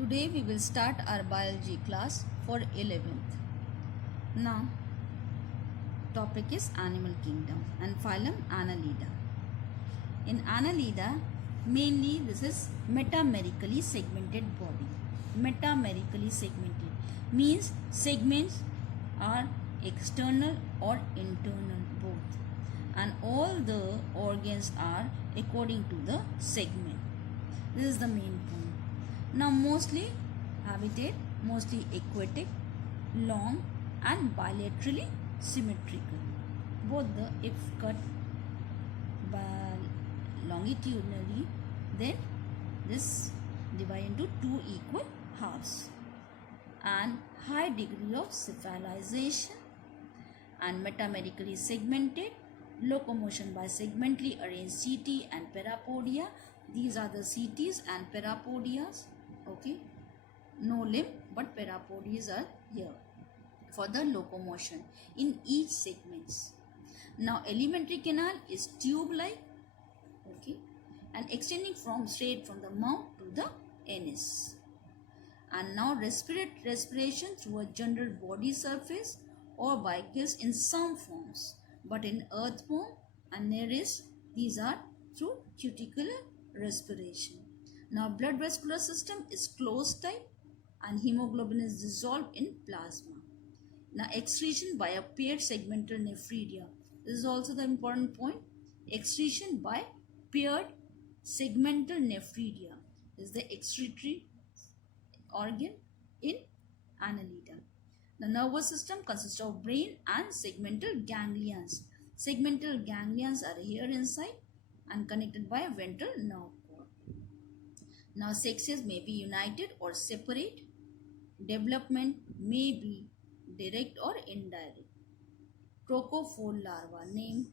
Today we will start our biology class for 11th. Now, topic is animal kingdom and phylum Annelida. In Annelida, mainly this is metamerically segmented body. Metamerically segmented means segments are external or internal both, and all the organs are according to the segment. This is the main point. Now mostly habitat, mostly aquatic, long and bilaterally symmetrical. Both the if cut longitudinally, then this divide into two equal halves, and high degree of cephalization and metamerically segmented, locomotion by segmentally arranged setae and parapodia. These are the setaes and parapodias. Okay, no limb but parapodias are here for the locomotion in each segments. Now alimentary canal is tube like, okay, and extending from straight from the mouth to the anus. And now respiration through a general body surface or by gills in some forms, but in earthworm and nereis these are through cuticular respiration. Now blood vascular system is closed type and hemoglobin is dissolved in plasma. Now excretion by a paired segmental nephridia. This is also the important point. Excretion by paired segmental nephridia is the excretory organ in Annelida. The nervous system consists of brain and segmental ganglions. Segmental ganglions are here inside and connected by a ventral nerve cord. Now sexes may be united or separate. Development may be direct or indirect. Trochophore larva named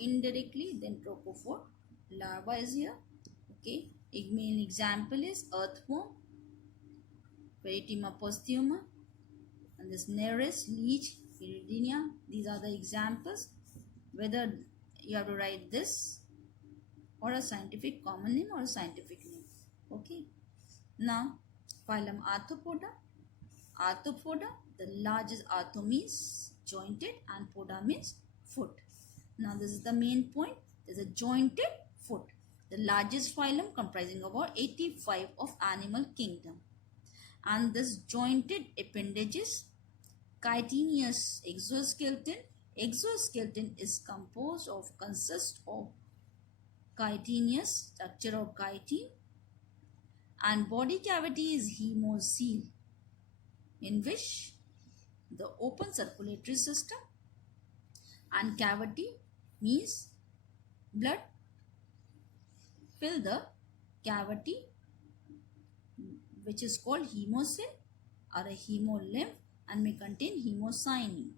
indirectly, then trochophore larva is here. Okay, a main example is earthworm, Peritima posthuma, and this nereis, leech, Iridinia. These are the examples. Whether you have to write this or a scientific common name or a scientific name. Okay. Now, phylum Arthropoda. Arthropoda, the largest arthro means jointed and poda means foot. Now, this is the main point. There is a jointed foot. The largest phylum comprising about 85 of animal kingdom. And this jointed appendages, chitinous exoskeleton. Exoskeleton is consists of chitinous structure of chitin, and body cavity is hemocoel, in which the open circulatory system and cavity means blood fill the cavity, which is called hemocoel or a hemolymph and may contain hemocyanin.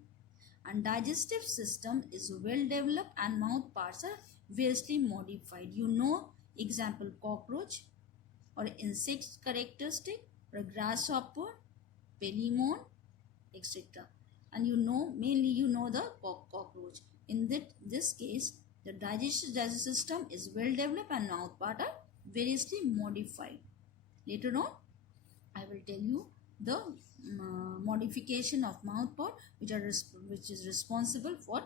And digestive system is well developed and mouth parts are variously modified. You know, example cockroach or insect characteristic or grasshopper, pelimon, etc. And you know, mainly you know the cockroach. In this case, the digestive system is well developed and mouth part are variously modified. Later on, I will tell you the modification of mouth part which is responsible for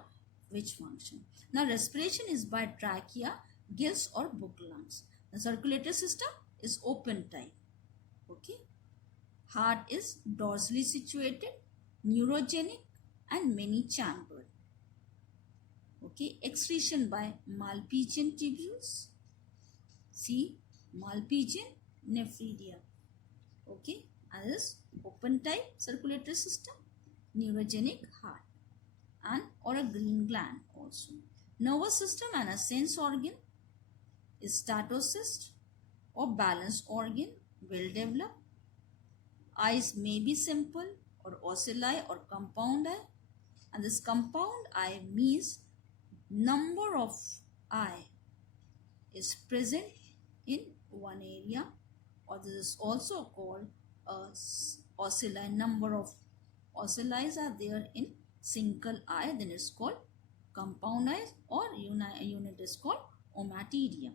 which function. Now respiration is by trachea, gills or book lungs. The circulatory system is open type. Okay. Heart is dorsally situated, neurogenic and many chambered. Okay. Excretion by Malpighian tubules. See, Malpighian nephridia. Okay, and this open type circulatory system, neurogenic heart, and or a green gland also. Nervous system and a sense organ is statocyst or balance organ, well developed. Eyes may be simple or ocelli or compound eye, and this compound eye means number of eye is present in one area, or this is also called ocelli. Number of ocelli are there in single eye, then it's called compound eyes, or unit is called ommatidia.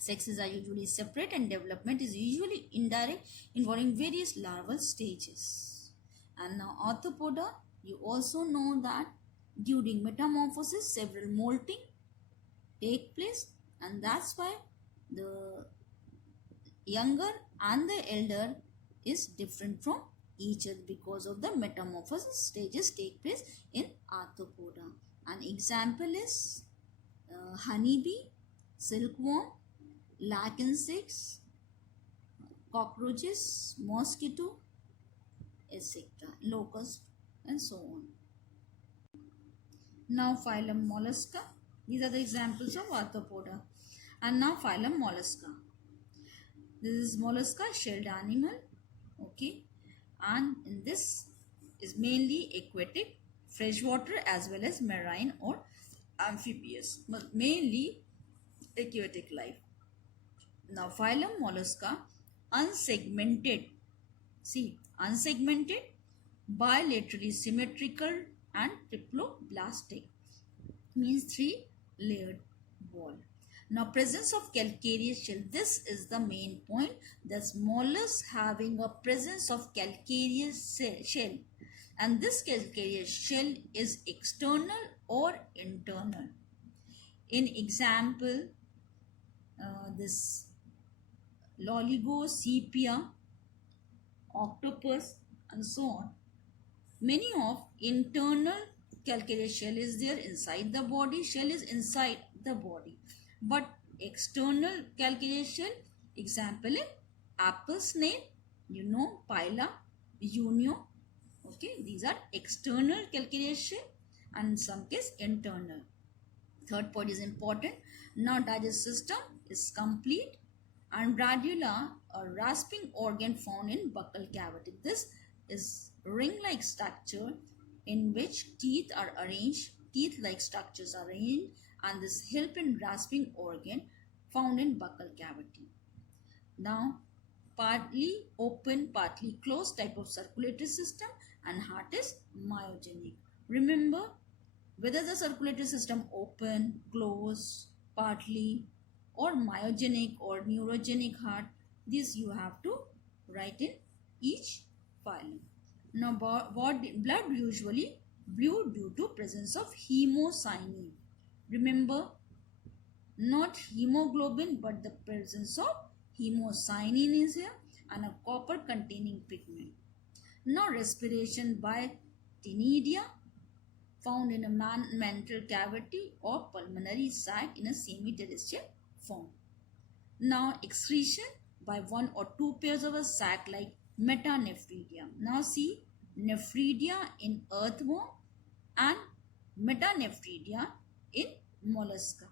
Sexes are usually separate and development is usually indirect, involving various larval stages. And now arthropoda, you also know that during metamorphosis several molting take place, and that's why the younger and the elder is different from each other because of the metamorphosis stages take place in arthropoda. An example is honeybee, silkworm, lac insects, cockroaches, mosquito, etc., locust, and so on. Now phylum Mollusca. These are the examples of arthropoda. And now phylum Mollusca. This is mollusca, shelled animal. Okay. And in this is mainly aquatic, freshwater as well as marine or amphibious, but mainly aquatic life. Now phylum Mollusca, unsegmented. See, unsegmented, bilaterally symmetrical and triploblastic, means 3-layered wall. Now presence of calcareous shell, this is the main point. The mollusks having a presence of calcareous shell, and this calcareous shell is external or internal. In example, this loligo, sepia, octopus, and so on. Many of internal calcareous shell is there inside the body. Shell is inside the body, but external calcareous shell, example is apple snail, you know, Pila, Unio. Okay, these are external calcareous shell, and in some case internal. Third point is important. Now digestive system is complete, and radula, a rasping organ found in buccal cavity. This is ring-like structure in which teeth are arranged, teeth-like structures are arranged, and this help in rasping organ found in buccal cavity. Now partly open, partly closed type of circulatory system, and heart is myogenic. Remember, whether the circulatory system open, closed, partly, or myogenic or neurogenic heart, this you have to write in each phylum. Now blood usually blue due to presence of hemocyanin. Remember, not hemoglobin but the presence of hemocyanin is here, and a copper containing pigment. Now respiration by Ctenidia, found in a mantle cavity or pulmonary sac in a semi-terrestrial form. Now excretion by one or two pairs of a sac like metanephridia. Now see, nephridia in earthworm and metanephridia in mollusca.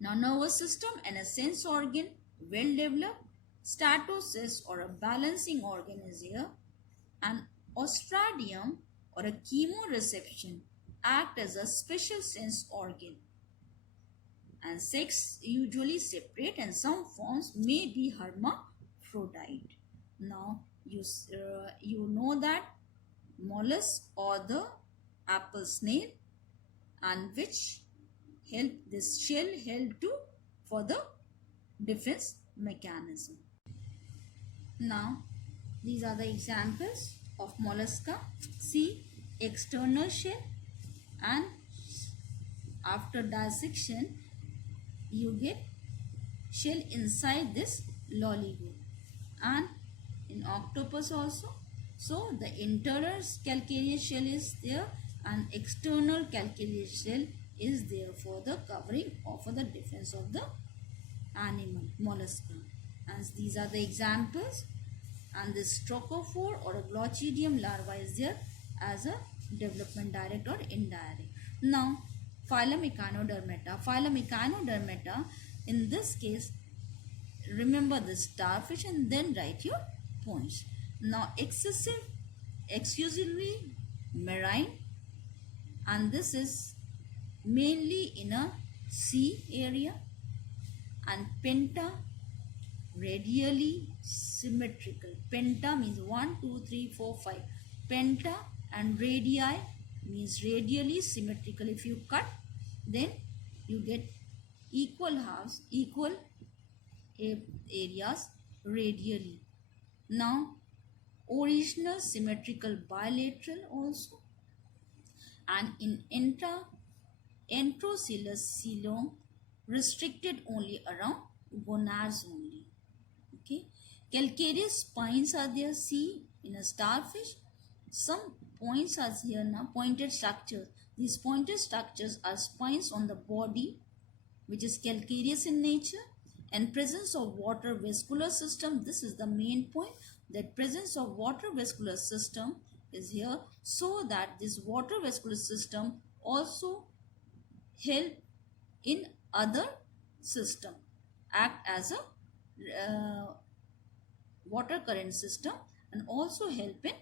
Now nervous system and a sense organ well developed. Statocyst or a balancing organ is here, and ostradium or a chemoreception act as a special sense organ, and sex usually separate, and some forms may be hermaphrodite. Now you know that mollusk or the apple snail, and which help this shell help to for the defense mechanism. Now these are the examples of mollusca. See, external shell, and after dissection you get shell inside this loligo, and in octopus also. So the internal calcareous shell is there and external calcareous shell is there for the covering or for the defense of the animal mollusca. And these are the examples. And this strocophore or a glochidium larva is there as a development direct or indirect. Now phylum Echinodermata. Phylum Echinodermata, in this case, remember the starfish and then write your points. Now exclusively marine, and this is mainly in a sea area, and penta, radially symmetrical. Penta means 1, 2, 3, 4, 5. Penta, and radii means radially symmetrical. If you cut, then you get equal halves, equal areas radially. Now, original symmetrical bilateral also, and in enterocoelom coelom restricted only around gonads only. Okay, calcareous spines are there. See, in a starfish, some points are here now, pointed structures. These pointed structures are spines on the body, which is calcareous in nature, and presence of water vascular system. This is the main point, that presence of water vascular system is here, so that this water vascular system also help in other system, act as a water current system, and also help in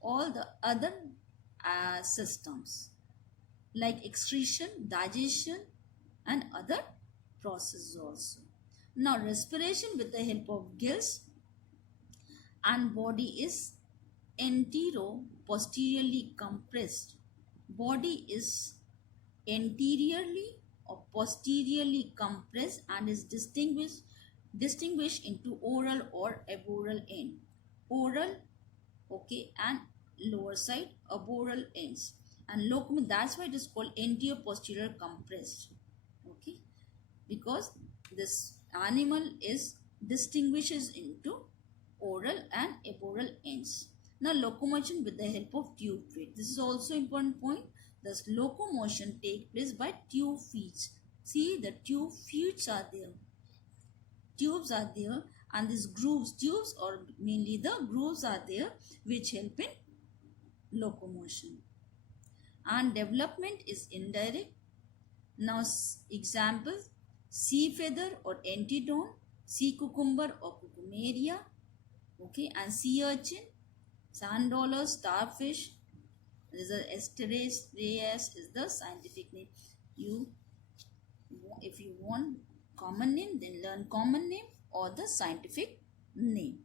all the other systems like excretion, digestion, and other processes also. Now, respiration with the help of gills and body is antero-posteriorly compressed. Body is anteriorly or posteriorly compressed and is distinguished into oral or aboral end. Oral, okay, and lower side aboral ends. And that's why it is called anterior posterior compressed. Okay, because this animal is distinguishes into oral and aboral ends. Now, locomotion with the help of tube feet. This is also important point. Thus, locomotion take place by tube feet. See, the tube feet are there. Tubes are there, and these grooves, tubes or mainly the grooves are there, which help in locomotion. And development is indirect. Now, examples: sea feather or antedon, sea cucumber or cucumeria, okay, and sea urchin, sand dollar, starfish. This is Asteris reyes is the scientific name. If you want common name, then learn common name or the scientific name.